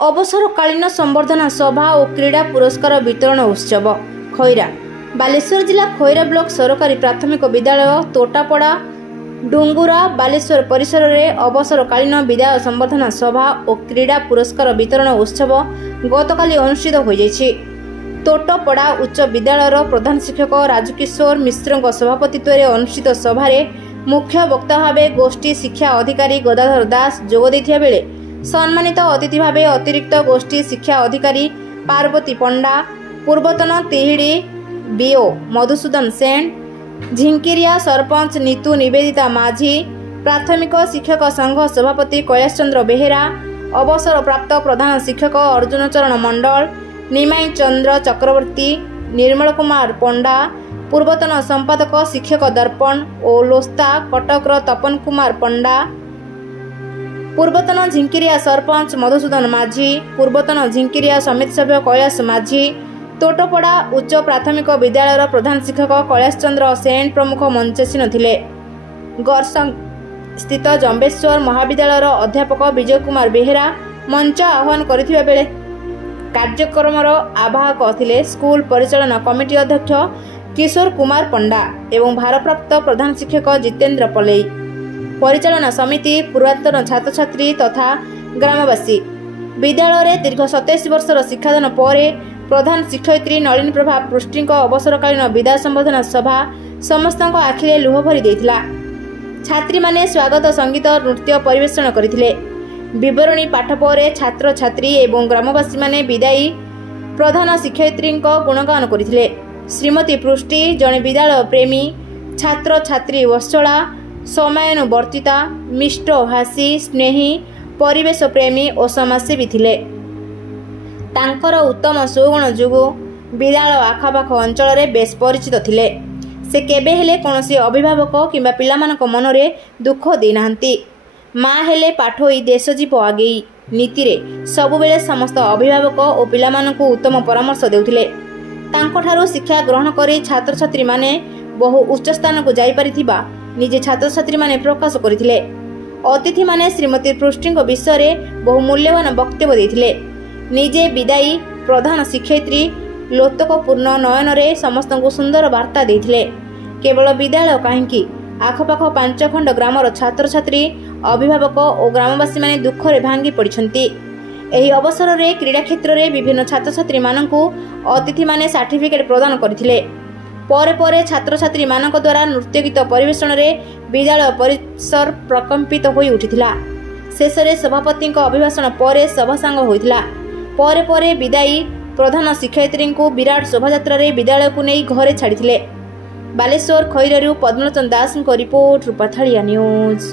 अवसरकालीन संबर्धना सभा और क्रीड़ा पुरस्कार वितरण उत्सव खैरा। बालेश्वर जिला खैरा ब्लॉक सरकारी प्राथमिक विद्यालय तोटापड़ा डुंगुरा बालेश्वर परिसर में अवसरकालीन विदाय संबर्धना सभा और क्रीड़ा पुरस्कार वितरण उत्सव गतकाली अनुष्ठित हो जाइछि। तोटपड़ा उच्च विद्यालय प्रधान शिक्षक राजकिशोर मिश्र सभापतित्व में अनुष्ठित सभा मुख्य वक्ता भाव गोष्ठी शिक्षा अधिकारी गदाधर दास जोग देथिया बेले सम्मानित अतिथि भाव अतिरिक्त गोष्ठी शिक्षा अधिकारी पार्वती पंडा, पूर्वतन तिहिड़ी बीओ मधुसूदन सेन, झिंकिरिया सरपंच नीतू निवेदिता माझी, प्राथमिक शिक्षक संघ सभापति कैलाश चंद्र बेहेरा, अवसर प्राप्त प्रधान शिक्षक अर्जुन चरण मंडल, निमाई चंद्र चक्रवर्ती, निर्मल कुमार पंडा, पूर्वतन संपादक शिक्षक दर्पण और लोस्ता कटकर तपन कुमार पंडा, पूर्वतन झिंकिरिया सरपंच मधुसूदन माझी, पूर्वतन झिंकिरिया समिति सभ्य कैलाश माझी, तोटपड़ा उच्च प्राथमिक विद्यालय प्रधान शिक्षक कैलाश चंद्र सेन प्रमुख मंचासीन थिले। गरसंग स्थित जम्बेश्वर महाविद्यालय अध्यापक विजय कुमार बेहेरा मंच आह्वान करथिबा बेले कार्यक्रमर आवाहक थिले स्कूल परिचालन कमिटी अध्यक्ष किशोर कुमार पंडा एवं भारप्राप्त प्रधान शिक्षक जितेंद्र पलेई, परिचालन समिति पूर्वतन छात्र छात्री तथा ग्रामवासी। विद्यालय दीर्घ 27 वर्षर शिक्षादान पर प्रधान शिक्षयित्री नलिनी प्रभा पृष्टि अवसरकालीन विदाय संबर्धना सभा समस्त आखिरे लुह भरी देथिला। छात्री माने स्वागत संगीत नृत्य परिवेषण करथिले। विवरणी पाठ पर छात्र छात्री एवं ग्रामवासी माने विदायी प्रधान शिक्षयित्री गुणगान करथिले। श्रीमती पृष्टि जड़े विद्यालय प्रेमी, छात्र छात्री वत्सला, समयानुवर्तिता, मिष्ट भाषी, स्नेही, परिवेश प्रेमी और समाजसेवी थिले। तांकर उत्तम सुगुण जोगु विद्यालय आखापाख अंचल में बेस परिचित थिले। से केबे हेले कौनसी अभिभावक किंबा पिलामानक मनरे दुख दे नाहंती। माँ हेले पाठ होई देश जीव आगेई नीति रे सबुबेले समस्त अभिभावक और पिलामानकु उत्तम परामर्श देउथिले। तांकोठारु शिक्षा ग्रहण करी छात्र छात्री माने बहु उच्च स्थान को जाई परिथिबा निजे छात्र छात्री माने प्रकाश करथिले। अतिथि माने श्रीमती पृष्टि विषय में बहु मूल्यवान वक्तव्य देथिले। निजे विदायी प्रधान शिक्षयित्री लोतकपूर्ण नयन रे समस्त को सुंदर वार्ता देथिले। केवल विद्यालय कहीं आखपाख 5 खंड ग्रामर छात्र छात्री अभिभावक और ग्रामवासी माने दुख रे भांगी पड़िछंती। एही अवसर रे क्रीड़ा क्षेत्र रे विभिन्न छात्र छात्री मानकु अतिथि माने सर्टिफिकेट प्रदान करथिले। परे परे छात्र छात्री मानक द्वारा नृत्य गीत परिवेषण रे विद्यालय परिसर प्रकंपित होई उठिथिला। शेष रे सभापति अभिभाषण पर सभा सांग होइथिला। परे परे विदायी प्रधान शिक्षयित्री को विराट शोभायात्रा रे विद्यालय को नहीं घरे छाड़िथिले। बालेश्वर खैरारू पद्मलोचन दास रिपोर्ट रूपाथालिया न्यूज।